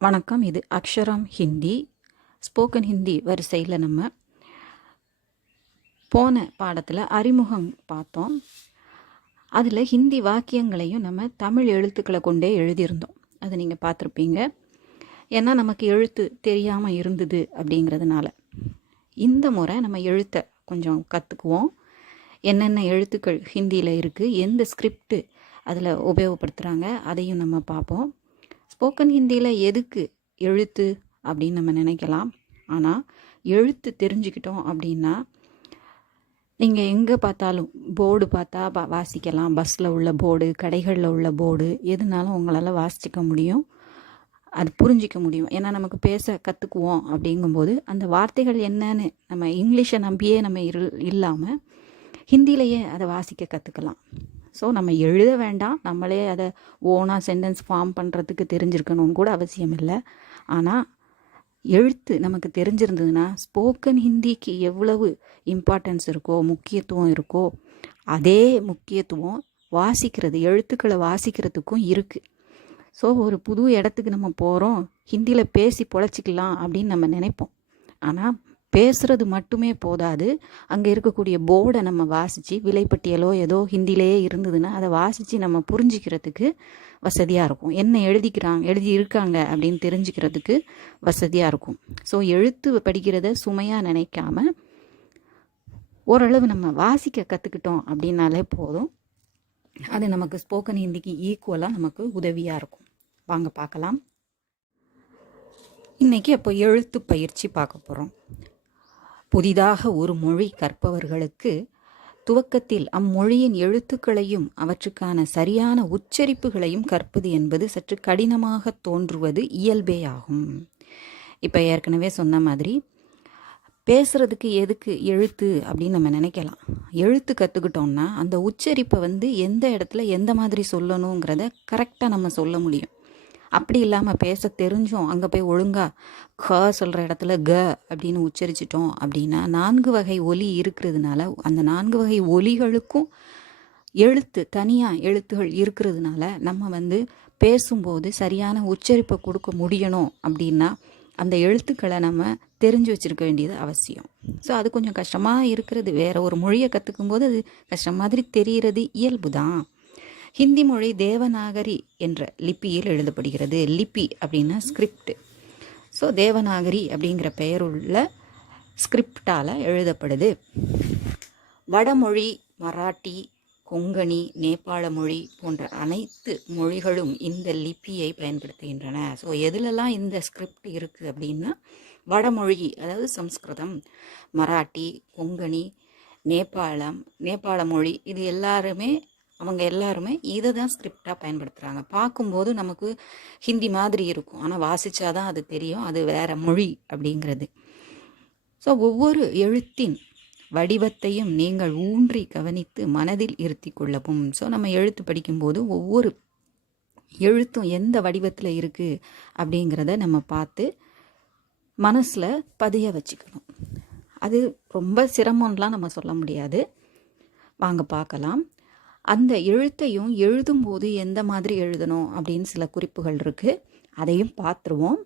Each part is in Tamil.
வணக்கம். இது அக்ஷரம் ஹிந்தி ஸ்போக்கன் ஹிந்தி வரிசையில் நம்ம போன பாடத்தில் அறிமுகம் பார்த்தோம். அதில் ஹிந்தி வாக்கியங்களையும் நம்ம தமிழ் எழுத்துக்களை கொண்டே எழுதியிருந்தோம். அதை நீங்கள் பார்த்துருப்பீங்க. ஏன்னா நமக்கு எழுத்து தெரியாமல் இருந்தது அப்படிங்கிறதுனால இந்த முறை நம்ம எழுத்தை கொஞ்சம் கற்றுக்குவோம். என்னென்ன எழுத்துக்கள் ஹிந்தியில் இருக்குது, எந்த ஸ்கிரிப்டு அதில் உபயோகப்படுத்துகிறாங்க அதையும் நம்ம பார்ப்போம். ஸ்போக்கன் ஹிந்தியில் எதுக்கு எழுத்து அப்படின்னு நம்ம நினைக்கலாம். ஆனால் எழுத்து தெரிஞ்சுக்கிட்டோம் அப்படின்னா நீங்கள் எங்கே பார்த்தாலும் போர்டு பார்த்தா வாசிக்கலாம். பஸ்ஸில் உள்ள போர்டு, கடைகளில் உள்ள போர்டு, எதுனாலும் உங்களால் வாசிக்க முடியும், அது புரிஞ்சிக்க முடியும். ஏன்னா நமக்கு பேச கற்றுக்குவோம் அப்படிங்கும்போது அந்த வார்த்தைகள் என்னன்னு நம்ம இங்கிலீஷை நம்பியே நம்ம இல்லாமல் ஹிந்திலேயே அதை வாசிக்க கற்றுக்கலாம். ஸோ நம்ம எழுத வேண்டாம், நம்மளே அதை ஓனாக சென்டென்ஸ் ஃபார்ம் பண்ணுறதுக்கு தெரிஞ்சிருக்கணும்னு கூட அவசியம் இல்லை. ஆனால் எழுத்து நமக்கு தெரிஞ்சிருந்ததுன்னா ஸ்போக்கன் ஹிந்திக்கு எவ்வளவு இம்பார்ட்டன்ஸ் இருக்கோ, முக்கியத்துவம் இருக்கோ, அதே முக்கியத்துவம் வாசிக்கிறது, எழுத்துக்களை வாசிக்கிறதுக்கும் இருக்குது. ஸோ ஒரு புது இடத்துக்கு நம்ம போகிறோம், ஹிந்தியில் பேசி பொழைச்சிக்கலாம் அப்படின்னு நம்ம நினைப்போம். ஆனால் பேசுகிறது மட்டுமே போதாது, அங்கே இருக்கக்கூடிய போர்டை நம்ம வாசித்து, விலைப்பட்டியலோ ஏதோ ஹிந்திலேயே இருந்ததுன்னா அதை வாசித்து நம்ம புரிஞ்சிக்கிறதுக்கு வசதியாக இருக்கும். என்ன எழுதி இருக்காங்க அப்படின்னு தெரிஞ்சுக்கிறதுக்கு வசதியாக இருக்கும். ஸோ எழுத்து படிக்கிறத சுமையாக நினைக்காம ஓரளவு நம்ம வாசிக்க கற்றுக்கிட்டோம் அப்படின்னாலே போதும். அது நமக்கு ஸ்போக்கன் ஹிந்திக்கு ஈக்குவலாக நமக்கு உதவியாக இருக்கும். வாங்க பார்க்கலாம். இன்றைக்கி அப்போ எழுத்து பயிற்சி பார்க்க போகிறோம். புதிதாக ஒரு மொழி கற்பவர்களுக்கு துவக்கத்தில் அம்மொழியின் எழுத்துக்களையும் அவற்றுக்கான சரியான உச்சரிப்புகளையும் கற்பது என்பது சற்று கடினமாக தோன்றுவது இயல்பேயாகும். இப்போ ஏற்கனவே சொன்ன மாதிரி பேசுகிறதுக்கு எதுக்கு எழுத்து அப்படின்னு நம்ம நினைக்கலாம். எழுத்து கற்றுக்கிட்டோம்னா அந்த உச்சரிப்பை எந்த இடத்துல எந்த மாதிரி சொல்லணுங்கிறத கரெக்டாக நம்ம சொல்ல முடியும். அப்படி இல்லாமல் பேச தெரிஞ்சோம் அங்கே போய் ஒழுங்காக க சொல்கிற இடத்துல க அப்படின்னு உச்சரிச்சிட்டோம் அப்படின்னா 4 வகை ஒலி இருக்கிறதுனால அந்த 4 வகை ஒலிகளுக்கும் தனியாக எழுத்துகள் இருக்கிறதுனால நம்ம பேசும்போது சரியான உச்சரிப்பை கொடுக்க முடியணும் அப்படின்னா அந்த எழுத்துக்களை நம்ம தெரிஞ்சு வச்சுருக்க வேண்டியது அவசியம். ஸோ அது கொஞ்சம் கஷ்டமாக இருக்கிறது. வேறு ஒரு மொழியை கற்றுக்கும் போது அது கஷ்டம் மாதிரி தெரிகிறது, இயல்பு தான். ஹிந்தி மொழி தேவநாகரி என்ற லிப்பியில் எழுதப்படுகிறது. லிப்பி அப்படின்னா ஸ்கிரிப்ட். ஸோ தேவநாகரி அப்படிங்கிற பெயருள்ள ஸ்கிரிப்டால் எழுதப்படுது. வடமொழி, மராட்டி, கொங்கணி, நேபாள மொழி போன்ற அனைத்து மொழிகளும் இந்த லிப்பியை பயன்படுத்துகின்றன. ஸோ எதுலலாம் இந்த ஸ்கிரிப்ட் இருக்குது அப்படின்னா வடமொழி, அதாவது சம்ஸ்கிருதம், மராட்டி, கொங்கணி, நேபாள மொழி, இது அவங்க எல்லாருமே இதை தான் ஸ்கிரிப்டாக பயன்படுத்துகிறாங்க. பார்க்கும்போது நமக்கு ஹிந்தி மாதிரி இருக்கும், ஆனால் வாசித்தாதான் அது தெரியும் அது வேற மொழி அப்படிங்கிறது. ஸோ ஒவ்வொரு எழுத்தின் வடிவத்தையும் நீங்கள் ஊன்றி கவனித்து மனதில் இருத்தி கொள்ளவும். ஸோ நம்ம எழுத்து படிக்கும்போது ஒவ்வொரு எழுத்தும் எந்த வடிவத்தில் இருக்குது அப்படிங்கிறத நம்ம பார்த்து மனசில் பதிய வச்சுக்கணும். அது ரொம்ப சிரமம்லாம் நம்ம சொல்ல முடியாது. வாங்க பார்க்கலாம். அந்த எழுத்தையும் எழுதும்போது எந்த மாதிரி எழுதணும் அப்படின்னு சில குறிப்புகள் இருக்குது, அதையும் பார்த்துருவோம்.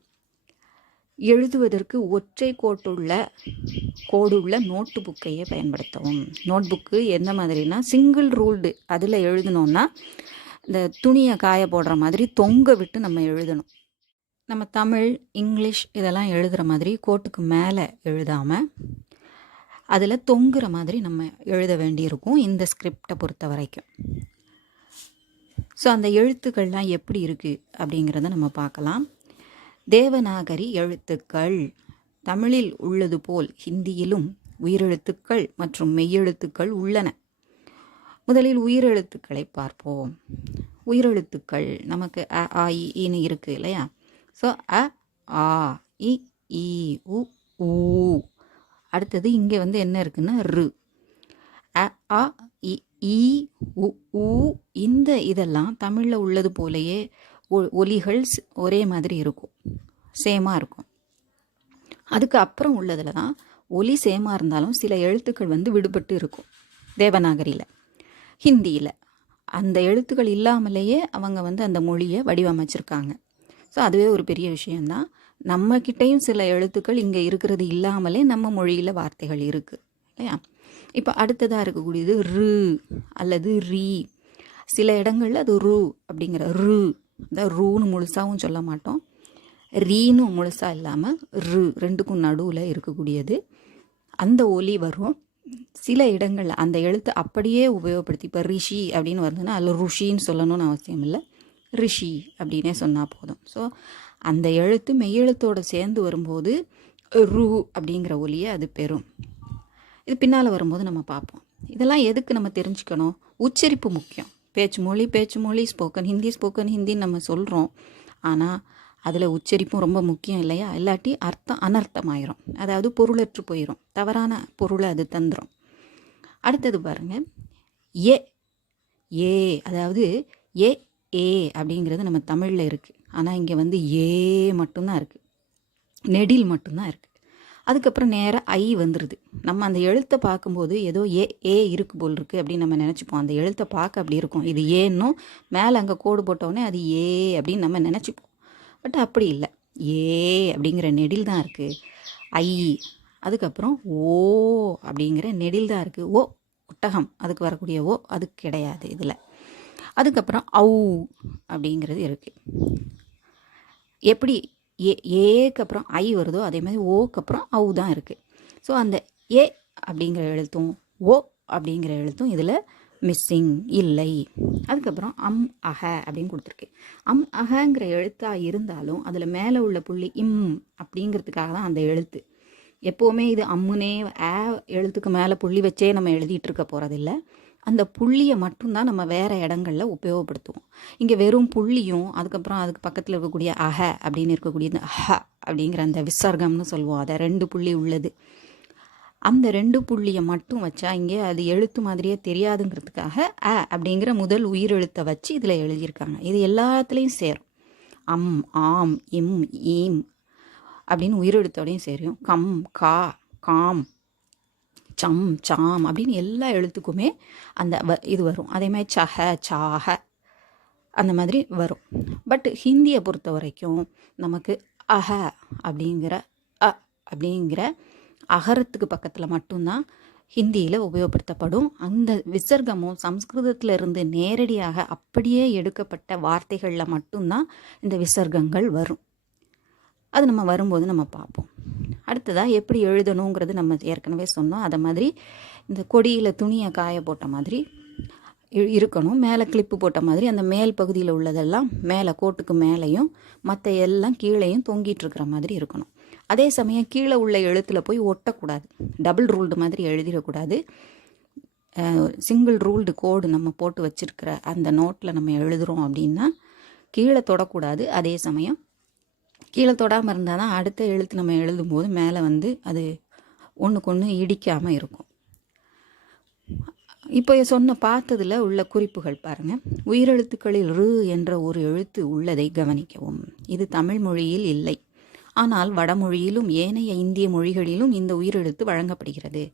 எழுதுவதற்கு ஒற்றை கோடுள்ள நோட்டு புக்கையே பயன்படுத்தவும். நோட் புக்கு எந்த மாதிரினா சிங்கிள் ரூல்டு, அதில் எழுதணுன்னா இந்த துணியை காய போடுற மாதிரி தொங்க விட்டு நம்ம எழுதணும். நம்ம தமிழ், இங்கிலீஷ் இதெல்லாம் எழுதுகிற மாதிரி கோட்டுக்கு மேலே எழுதாமல் அதில் தொங்குற மாதிரி நம்ம எழுத வேண்டியிருக்கும் இந்த ஸ்கிரிப்டை பொறுத்த வரைக்கும். ஸோ அந்த எழுத்துக்கள்லாம் எப்படி இருக்குது அப்படிங்கிறத நம்ம பார்க்கலாம். தேவநாகரி எழுத்துக்கள் தமிழில் உள்ளது போல் ஹிந்தியிலும் உயிரெழுத்துக்கள் மற்றும் மெய்யெழுத்துக்கள் உள்ளன. முதலில் உயிரெழுத்துக்களை பார்ப்போம். உயிரெழுத்துக்கள் நமக்கு அ, ஆ, இன்னு இருக்குது இல்லையா? ஸோ அ, ஆ, இ, உ, ஊ. அடுத்தது இங்கே என்ன இருக்குன்னா ரு, அ, ஆ, இ, உ, ஊ. இந்த இதெல்லாம் தமிழில் உள்ளது போலேயே ஒலிகள் ஒரே மாதிரி இருக்கும், சேமாக இருக்கும். அதுக்கு அப்புறம் உள்ளதில் தான் ஒலி சேமாக இருந்தாலும் சில எழுத்துக்கள் விடுபட்டு இருக்கும். தேவநாகரியில், ஹிந்தியில் அந்த எழுத்துக்கள் இல்லாமலேயே அவங்க அந்த மொழியை வடிவமைச்சிருக்காங்க. ஸோ அதுவே ஒரு பெரிய விஷயந்தான். நம்மக்கிட்டையும் சில எழுத்துக்கள் இங்கே இருக்கிறது இல்லாமலே நம்ம மொழியில் வார்த்தைகள் இருக்குது இல்லையா? இப்போ அடுத்ததாக இருக்கக்கூடியது ரு அல்லது ரீ. சில இடங்களில் அது ரு அப்படிங்கிற ரு, அதான் ரூன்னு முழுசாகவும் சொல்ல மாட்டோம், ரீன்னு முழுசாக இல்லாமல் ரு, ரெண்டுக்கும் நடுவில் இருக்கக்கூடியது அந்த ஒலி வரும். சில இடங்களில் அந்த எழுத்து அப்படியே உபயோகப்படுத்தி, இப்போ ரிஷி அப்படின்னு வருதுன்னா அதில் ருஷின்னு சொல்லணும்னு அவசியம் இல்லை, ரிஷி அப்படின்னே சொன்னால் போதும். ஸோ அந்த எழுத்து மெய்யெழுத்தோடு சேர்ந்து வரும்போது ரு அப்படிங்கிற ஒலியை அது பெறும். இது பின்னால் வரும்போது நம்ம பார்ப்போம். இதெல்லாம் எதுக்கு நம்ம தெரிஞ்சுக்கணும்? உச்சரிப்பு முக்கியம். பேச்சு மொழி ஸ்போக்கன் ஹிந்தின்னு நம்ம சொல்கிறோம். ஆனால் அதில் உச்சரிப்பும் ரொம்ப முக்கியம் இல்லையா? இல்லாட்டி அர்த்தம் அனர்த்தமாயிரும், அதாவது பொருளற்று போயிடும், தவறான பொருளை அது தந்துடும். அடுத்தது பாருங்கள், ஏ ஏ அதாவது ஏ ஏ அப்படிங்கிறது நம்ம தமிழில் இருக்குது. ஆனால் இங்கே வந்து ஏ மட்டும்தான் இருக்குது, நெடில் மட்டும்தான் இருக்குது. அதுக்கப்புறம் நேராக ஐ வந்துடுது. நம்ம அந்த எழுத்தை பார்க்கும்போது ஏதோ ஏ இருக்கு போல் இருக்குது அப்படின்னு நம்ம நினச்சிப்போம். அந்த எழுத்தை பார்க்க அப்படி இருக்கும், இது ஏன்னும் மேலே அங்கே கோடு போட்டோடனே அது ஏ அப்படின்னு நம்ம நினச்சிப்போம். பட் அப்படி இல்லை, ஏ அப்படிங்கிற நெடில் தான் இருக்குது. ஐ, அதுக்கப்புறம் ஓ அப்படிங்கிற நெடில் தான் இருக்குது. ஓ ஒட்டகம், அதுக்கு வரக்கூடிய ஓ அது கிடையாது இதில். அதுக்கப்புறம் ஔ அப்படிங்கிறது இருக்குது. எப்படி ஏக்கு அப்புறம் ஐ வருதோ அதே மாதிரி ஓக்கு அப்புறம் ஔ தான் இருக்குது. ஸோ அந்த ஏ அப்படிங்கிற எழுத்தும் ஓ அப்படிங்கிற எழுத்தும் இதில் மிஸ்ஸிங் இல்லை. அதுக்கப்புறம் அஹ அப்படின்னு கொடுத்துருக்கு. அஹங்கிற எழுத்தாக இருந்தாலும் அதில் மேலே உள்ள புள்ளி இம் அப்படிங்கிறதுக்காக தான் அந்த எழுத்து. எப்போவுமே இது அம்முனே எழுத்துக்கு மேலே புள்ளி வச்சே நம்ம எழுதிட்டு இருக்க போகிறதில்ல. அந்த புள்ளியை மட்டும்தான் நம்ம வேறு இடங்களில் உபயோகப்படுத்துவோம். இங்கே வெறும் புள்ளியும் அதுக்கப்புறம் அதுக்கு பக்கத்தில் இருக்கக்கூடிய அஹ அப்படின்னு இருக்கக்கூடிய இந்த ஹ அப்படிங்கிற அந்த விசர்க்கம்னு சொல்லுவோம், அதை 2 புள்ளி உள்ளது. அந்த 2 புள்ளியை மட்டும் வச்சா இங்கே அது எழுத்து மாதிரியே தெரியாதுங்கிறதுக்காக அப்படிங்கிற முதல் உயிரெழுத்தை வச்சு இதில் எழுதியிருக்காங்க. இது எல்லாத்துலேயும் சேரும். அம், ஆம், இம், ஈம் அப்படின்னு உயிரெழுத்தோடையும் சேரும். கம், கா, காம், சம், சாம் அப்படின்னு எல்லா எழுத்துக்குமே அந்த இது வரும். அதே மாதிரி சஹ, சாஹ அந்த மாதிரி வரும். பட் ஹிந்தியை பொறுத்த வரைக்கும் நமக்கு அஹ அப்படிங்கிற அப்படிங்கிற அகரத்துக்கு பக்கத்தில் மட்டும்தான் ஹிந்தியில் உபயோகப்படுத்தப்படும். அந்த விசர்க்கமும் சம்ஸ்கிருதத்தில் இருந்து நேரடியாக அப்படியே எடுக்கப்பட்ட வார்த்தைகளில் மட்டும்தான் இந்த விசர்க்கங்கள் வரும். அது நம்ம வரும்போது நம்ம பார்ப்போம். அடுத்ததாக எப்படி எழுதணுங்கிறது நம்ம ஏற்கனவே சொன்னோம். அதை மாதிரி இந்த கொடியில் துணியை காய போட்ட மாதிரி இருக்கணும், மேலே கிளிப்பு போட்ட மாதிரி அந்த மேல் பகுதியில் உள்ளதெல்லாம் மேலே கோட்டுக்கு மேலேயும் மற்ற எல்லாம் கீழேயும் தொங்கிட்டு இருக்கிற மாதிரி இருக்கணும். அதே சமயம் கீழே உள்ள எழுத்தில் போய் ஒட்டக்கூடாது, டபுள் ரூல்டு மாதிரி எழுதிடக்கூடாது. சிங்கிள் ரூல்டு கோடு நம்ம போட்டு வச்சுருக்கிற அந்த நோட்டில் நம்ம எழுதுகிறோம் அப்படின்னா கீழே தொடக்கூடாது. அதே சமயம் கீழே தொடாமல் இருந்தால் தான் அடுத்த எழுத்து நம்ம எழுதும்போது மேலே வந்து அது ஒன்றுக்கு ஒன்று இடிக்காமல் இருக்கும். இப்போ சொன்ன பார்த்ததில் உள்ள குறிப்புகள் பாருங்கள். உயிரெழுத்துக்களில் ரு என்ற ஒரு எழுத்து உள்ளதை கவனிக்கவும். இது தமிழ் மொழியில் இல்லை, ஆனால் வடமொழியிலும் ஏனைய இந்திய மொழிகளிலும் இந்த உயிரெழுத்து வழங்கப்படுகிறது.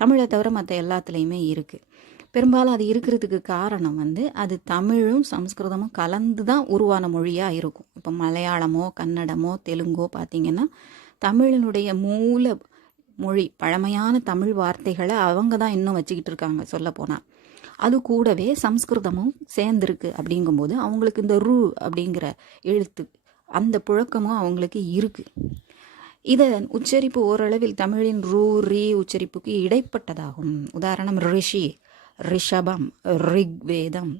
தமிழை தவிர மற்ற எல்லாத்துலேயுமே இருக்குது. பெரும்பாலும் அது இருக்கிறதுக்கு காரணம் வந்து அது தமிழும் சம்ஸ்கிருதமும் கலந்து தான் உருவான மொழியாக இருக்கும். இப்போ மலையாளமோ கன்னடமோ தெலுங்கோ பார்த்திங்கன்னா தமிழினுடைய மூல மொழி பழமையான தமிழ் வார்த்தைகளை அவங்க தான் இன்னும் வச்சுக்கிட்டு இருக்காங்க சொல்லப்போனால். அது கூடவே சம்ஸ்கிருதமும் சேர்ந்துருக்கு. அப்படிங்கும்போது அவங்களுக்கு இந்த ரு அப்படிங்கிற எழுத்து அந்த புழக்கமும் அவங்களுக்கு இருக்குது. இதன் உச்சரிப்பு ஓரளவில் தமிழின் ரூ ரீ உச்சரிப்புக்கு இடைப்பட்டதாகும். உதாரணம் ரிஷி, ரிஷபம், ரிக்வேதம்,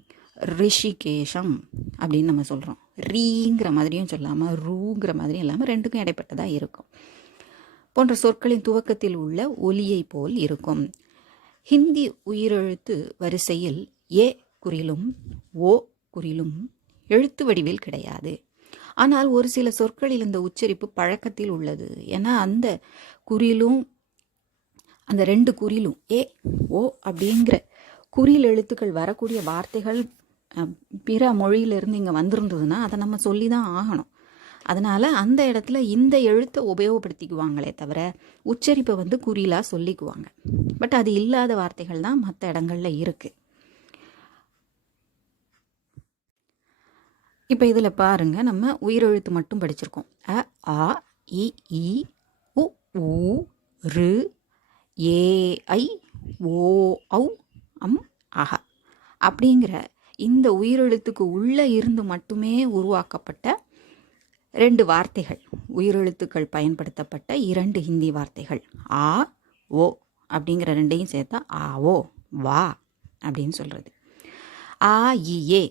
ரிஷிகேஷம் அப்படின்னு நம்ம சொல்கிறோம். ரீங்கிற மாதிரியும் சொல்லாமல் ரூங்கிற மாதிரியும் இல்லாமல் ரெண்டுக்கும் இடைப்பட்டதாக இருக்கும். போன்ற சொற்களின் துவக்கத்தில் உள்ள ஒலியை போல் இருக்கும். ஹிந்தி உயிரெழுத்து வரிசையில் ஏ குறிலும் ஓ குறிலும் எழுத்து வடிவில் கிடையாது. ஆனால் ஒரு சில சொற்களில் இந்த உச்சரிப்பு பழக்கத்தில் உள்ளது. ஏன்னா அந்த குறிலும் அந்த 2 குறிலும் ஏ ஓ அப்படிங்கிற குறில் எழுத்துக்கள் வரக்கூடிய வார்த்தைகள் பிற மொழியிலிருந்து இங்கே வந்திருந்ததுன்னா அதை நம்ம சொல்லி தான் ஆகணும். அதனால் அந்த இடத்துல இந்த எழுத்தை உபயோகப்படுத்திக்குவாங்களே தவிர உச்சரிப்பை வந்து குறிலாக சொல்லிக்குவாங்க. பட் அது இல்லாத வார்த்தைகள் தான் மற்ற இடங்களில் இருக்குது. இப்போ இதில் பாருங்கள், நம்ம உயிரெழுத்து மட்டும் படிச்சிருக்கோம். அ, ஆ, இ, ஈ, உ, ஊ, ரு, ஏ, ஐ, ஓ, ஔ, அம், அஹ அப்படிங்கிற இந்த உயிரெழுத்துக்கு உள்ளே இருந்து மட்டுமே உருவாக்கப்பட்ட 2 வார்த்தைகள், உயிரெழுத்துக்கள் பயன்படுத்தப்பட்ட 2 ஹிந்தி வார்த்தைகள். ஆ, ஓ அப்படிங்கிற 2ஐயும் சேர்த்தா ஆவோ, வா அப்படின்னு சொல்கிறது. ஆ, இயே,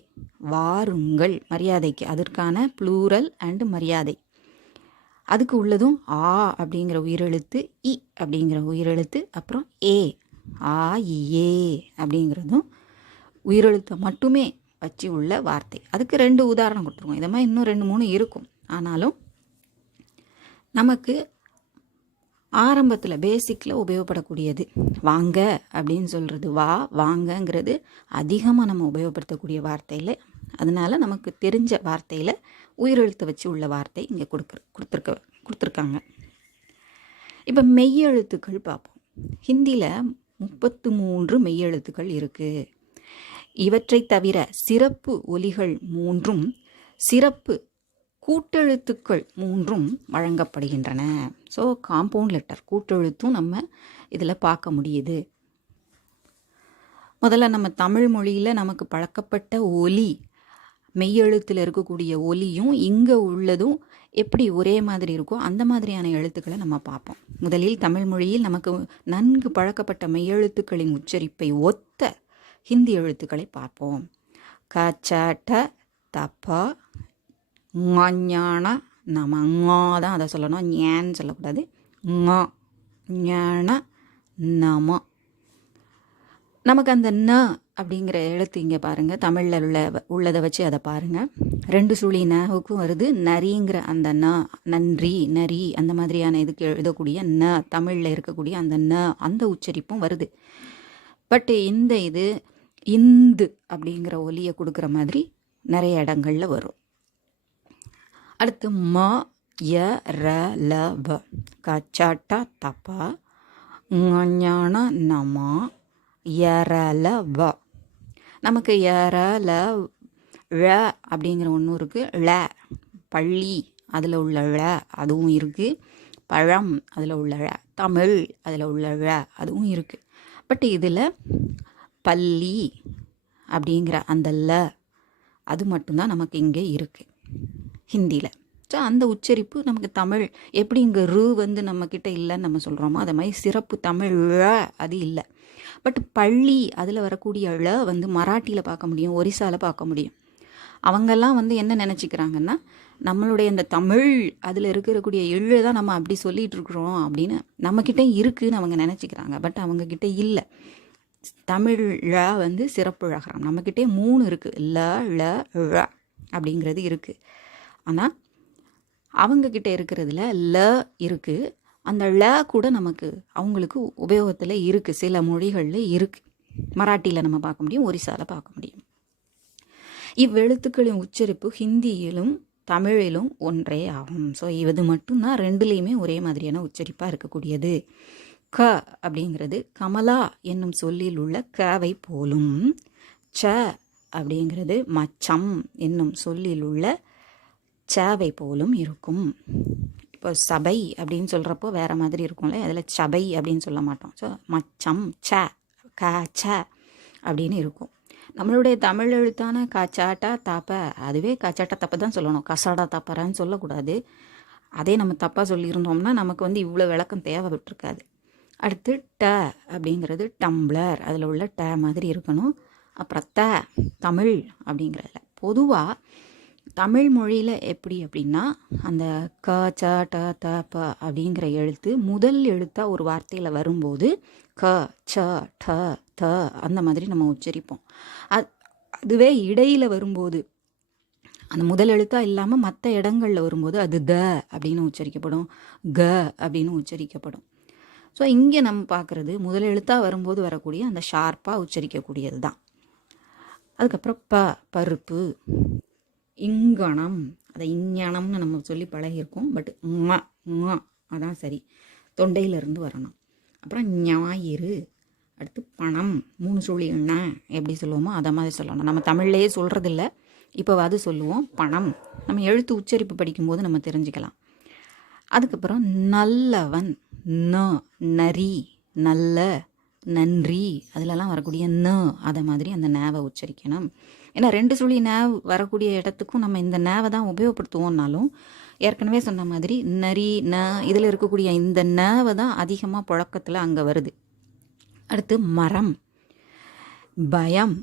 வாருங்கள், மரியாதைக்கு, அதற்கான ப்ளூரல் அண்டு மரியாதை. அதுக்கு உள்ளதும் ஆ அப்படிங்கிற உயிரெழுத்து, இ அப்படிங்கிற உயிரெழுத்து, அப்புறம் ஏ, ஆ, இயே அப்படிங்கிறதும் உயிரெழுத்தை மட்டுமே வச்சு உள்ள வார்த்தை. அதுக்கு 2 உதாரணம் கொடுத்துருக்கோம். இதை மாதிரி இன்னும் 2 3 இருக்கும். ஆனாலும் நமக்கு ஆரம்பத்தில் பேசிக்கில் உபயோகப்படக்கூடியது வாங்க அப்படின்னு சொல்கிறது, வா வாங்கங்கிறது அதிகமாக நம்ம உபயோகப்படுத்தக்கூடிய வார்த்தையில். அதனால் நமக்கு தெரிஞ்ச வார்த்தையில் உயிரெழுத்தை வச்சு உள்ள வார்த்தை இங்கே கொடுத்துருக்காங்க. இப்போ மெய்யெழுத்துக்கள் பார்ப்போம். ஹிந்தியில் 33 மெய்யெழுத்துக்கள் இருக்குது. இவற்றை தவிர சிறப்பு ஒலிகள் 3ம் சிறப்பு கூட்டெழுத்துக்கள் 3ம் வழங்கப்படுகின்றன. ஸோ காம்பவுண்ட் லெட்டர் கூட்டெழுத்தும் நம்ம இதில் பார்க்க முடியுது. முதல்ல நம்ம தமிழ் மொழியில் நமக்கு பழக்கப்பட்ட ஒலி, மெய்யெழுத்தில் இருக்கக்கூடிய ஒலியும் இங்கே உள்ளதும் எப்படி ஒரே மாதிரி இருக்கோ அந்த மாதிரியான எழுத்துக்களை நம்ம பார்ப்போம். முதலில் தமிழ் மொழியில் நமக்கு நன்கு பழக்கப்பட்ட மெய்யெழுத்துக்களின் உச்சரிப்பை ஒத்த ஹிந்தி எழுத்துக்களை பார்ப்போம். க, ச, ட, த, ப, ஞான, நம. ஞா தான் அதை சொல்லணும், ஞான்னு சொல்லக்கூடாது. ஞா, ஞான, நம. நமக்கு அந்த ந அப்படிங்கிற எழுத்து இங்கே பாருங்கள், தமிழில் உள்ளதை வச்சு அதை பாருங்கள். 2 சுழி நவுக்கும் வருது. நரிங்கிற அந்த ந, நன்றி, நரி அந்த மாதிரியான இதுக்கு எழுதக்கூடிய ந, தமிழில் இருக்கக்கூடிய அந்த ந, அந்த உச்சரிப்பும் வருது. பட் இந்த இது இந்து அப்படிங்கிற ஒலியை கொடுக்குற மாதிரி நிறைய இடங்களில் வரும். அடுத்து ம, ய, ர, ல, வ. க, ச, ட, த, ப, ஞான, நம, ய, ர, ல, வ. நமக்கு ய, ர, ல, ழ அப்படிங்கிற ஒன்றும் இருக்குது. ழ, பள்ளி அதில் உள்ள ழ அதுவும் இருக்குது. பழம் அதில் உள்ள ழ, தமிழ் அதில் உள்ள ழ அதுவும் இருக்குது. பட் இதில் பள்ளி அப்படிங்கிற அந்த ல அது மட்டும்தான் நமக்கு இங்கே இருக்குது ஹிந்தியில். ஸோ அந்த உச்சரிப்பு நமக்கு தமிழ் எப்படி இங்கே ரு வந்து நம்மக்கிட்ட இல்லைன்னு நம்ம சொல்கிறோமோ அதை மாதிரி சிறப்பு தமிழ் ழ அது இல்லை. பட் பள்ளி அதில் வரக்கூடிய ழ வந்து மராட்டியில் பார்க்க முடியும், ஒரிசாவில் பார்க்க முடியும். அவங்கெல்லாம் வந்து என்ன நினச்சிக்கிறாங்கன்னா, நம்மளுடைய இந்த தமிழ் அதில் இருக்கக்கூடிய எழு தான் நம்ம அப்படி சொல்லிகிட்டு இருக்கிறோம் அப்படின்னு நம்மக்கிட்ட இருக்குதுன்னு அவங்க நினச்சிக்கிறாங்க. பட் அவங்கக்கிட்ட இல்லை. தமிழ் ழ வந்து சிறப்பு ழகரம். நம்மக்கிட்டே 3 இருக்குது. ல, ழ, ழ அப்படிங்கிறது இருக்குது. ஆனால் அவங்கக்கிட்ட இருக்கிறதுல ல இருக்குது. அந்த ழ கூட நமக்கு அவங்களுக்கு உபயோகத்தில் இருக்குது, சில மொழிகளில் இருக்குது. மராட்டியில் நம்ம பார்க்க முடியும், ஒரிசாவில் பார்க்க முடியும். இவ்வெழுத்துக்களின் உச்சரிப்பு ஹிந்தியிலும் தமிழிலும் ஒன்றே ஆகும். ஸோ இது மட்டும்தான் 2லேயுமே ஒரே மாதிரியான உச்சரிப்பாக இருக்கக்கூடியது. க அப்படிங்கிறது கமலா என்னும் சொல்லில் உள்ள கவை போலும். ச அப்படிங்கிறது மச்சம் என்னும் சொல்லில் உள்ள சவை போலும் இருக்கும். இப்போ சபை அப்படின்னு சொல்கிறப்போ வேறு மாதிரி இருக்கும்ல, அதில் சபை அப்படின்னு சொல்ல மாட்டோம். ஸோ மச்சம் ச, க, ச அப்படின்னு இருக்கும். நம்மளுடைய தமிழ் எழுத்தான காச்சாட்டா தாப்ப, அதுவே காச்சாட்டா தப்ப தான் சொல்லணும், கசாடா தப்பறான்னு சொல்லக்கூடாது. அதே நம்ம தப்பாக சொல்லியிருந்தோம்னா நமக்கு வந்து இவ்வளோ விளக்கம் தேவைப்பட்டிருக்காது. அடுத்து ட அப்படிங்கிறது டம்ளர், அதில் உள்ள ட மாதிரி இருக்கணும். அப்புறம் த, தமிழ் அப்படிங்கிறதுல பொதுவாக தமிழ் மொழியில் எப்படி அப்படின்னா, அந்த க, ச, ட, த, ப அப்படிங்கிற எழுத்து முதல் எழுத்தாக ஒரு வார்த்தையில் வரும்போது க, ச, ட, த அந்த மாதிரி நம்ம உச்சரிப்போம். அதுவே இடையில் வரும்போது, அந்த முதல் எழுத்தாக இல்லாமல் மற்ற இடங்களில் வரும்போது அது த அப்படின்னு உச்சரிக்கப்படும், க அப்படின்னு உச்சரிக்கப்படும். ஸோ இங்கே நம்ம பார்க்குறது முதல் எழுத்தாக வரும்போது வரக்கூடிய அந்த ஷார்ப்பாக உச்சரிக்கக்கூடியது தான். அதுக்கப்புறம் ப, பருப்பு, இங்கணம், அதை இஞ்ஞானம்னு நம்ம சொல்லி பழகியிருக்கோம். பட் அதான் சரி, தொண்டையிலிருந்து வரணும். அப்புறம் ஞாயிறு, அடுத்து பணம், 3 சுழி எண்ண எப்படி சொல்லுவோமோ அதை மாதிரி சொல்லணும். நம்ம தமிழ்லேயே சொல்கிறதில்ல, இப்போவாது சொல்லுவோம் பணம். நம்ம எழுத்து உச்சரிப்பு படிக்கும்போது நம்ம தெரிஞ்சுக்கலாம். அதுக்கப்புறம் நல்லவன், ந, நரி, நல்ல, நன்றி, அதிலெல்லாம் வரக்கூடிய ந, அதை மாதிரி அந்த நேவை உச்சரிக்கணும். ஏன்னா 2 சுழி நேவ் வரக்கூடிய இடத்துக்கும் நம்ம இந்த நேவை தான் உபயோகப்படுத்துவோம்னாலும் ஏற்கனவே சொன்ன மாதிரி நரி, ந, இதில் இருக்கக்கூடிய இந்த நேவை தான் அதிகமாக புழக்கத்தில் அங்கே வருது. அடுத்து மரம், பயம்,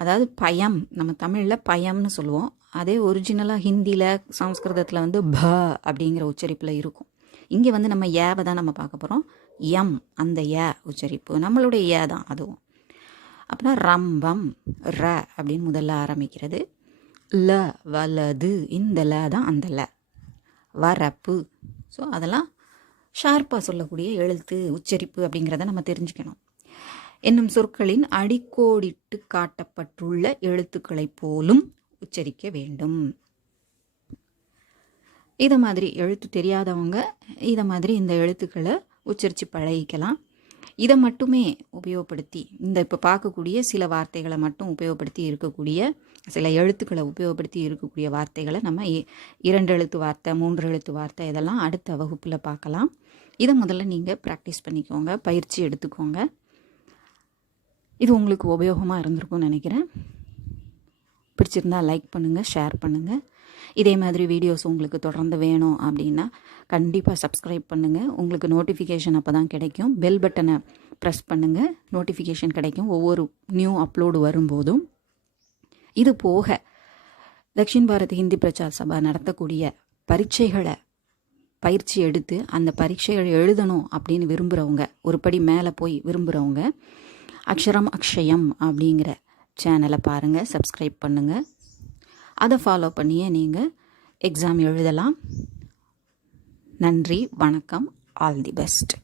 அதாவது பயம், நம்ம தமிழில் பயம்னு சொல்லுவோம். அதே ஒரிஜினலாக ஹிந்தியில் சமஸ்கிருதத்தில் வந்து ப அப்படிங்கிற உச்சரிப்பில் இருக்கும். இங்கே வந்து நம்ம ஏவை தான் நம்ம பார்க்க போகிறோம். எம், அந்த ஏ உச்சரிப்பு நம்மளுடைய ஏ தான் அதுவும். அப்புறம் ரம்பம், ர அப்படின்னு முதல்ல ஆரம்பிக்கிறது. ல, வலது, இந்த ல தான் அந்த ல. வரப்பு. ஸோ அதெல்லாம் ஷார்ப்பாக சொல்லக்கூடிய எழுத்து உச்சரிப்பு அப்படிங்கிறத நம்ம தெரிஞ்சுக்கணும். என்னும் சொற்களின் அடிக்கோடிட்டு காட்டப்பட்டுள்ள எழுத்துக்களைப் போலும் உச்சரிக்க வேண்டும். இதை மாதிரி எழுத்து தெரியாதவங்க இதை மாதிரி இந்த எழுத்துக்களை உச்சரித்து பழகிக்கலாம். இதை மட்டுமே உபயோகப்படுத்தி இந்த இப்போ பார்க்கக்கூடிய சில வார்த்தைகளை மட்டும் உபயோகப்படுத்தி இருக்கக்கூடிய சில எழுத்துக்களை உபயோகப்படுத்தி இருக்கக்கூடிய வார்த்தைகளை நம்ம 2 எழுத்து வார்த்தை, 3 எழுத்து வார்த்தை இதெல்லாம் அடுத்த வகுப்பில் பார்க்கலாம். இதை முதல்ல நீங்கள் ப்ராக்டிஸ் பண்ணிக்கோங்க, பயிற்சி எடுத்துக்கோங்க. இது உங்களுக்கு உபயோகமாக இருந்திருக்கும்னு நினைக்கிறேன். பிடிச்சிருந்தால் லைக் பண்ணுங்கள், ஷேர் பண்ணுங்கள். இதே மாதிரி வீடியோஸ் உங்களுக்கு தொடர்ந்து வேணும் அப்படின்னா கண்டிப்பாக சப்ஸ்கிரைப் பண்ணுங்கள். உங்களுக்கு நோட்டிஃபிகேஷன் அப்போ தான் கிடைக்கும். பெல் பட்டனை ப்ரெஸ் பண்ணுங்கள், நோட்டிஃபிகேஷன் கிடைக்கும் ஒவ்வொரு நியூ அப்லோடு வரும்போதும். இது போக தக்ஷின் பாரத் ஹிந்தி பிரச்சார் சபா நடத்தக்கூடிய பரீட்சைகளை பயிற்சி எடுத்து அந்த பரீட்சைகளை எழுதணும் அப்படின்னு விரும்புகிறவங்க, ஒரு படி மேலே போய் விரும்புகிறவங்க அக்ஷரம் அக்ஷயம் அப்படிங்கிற சேனலை பாருங்கள், சப்ஸ்கிரைப் பண்ணுங்கள். அதை ஃபாலோ பண்ணியே நீங்கள் எக்ஸாம் எழுதலாம். நன்றி, வணக்கம், ஆல் தி பெஸ்ட்.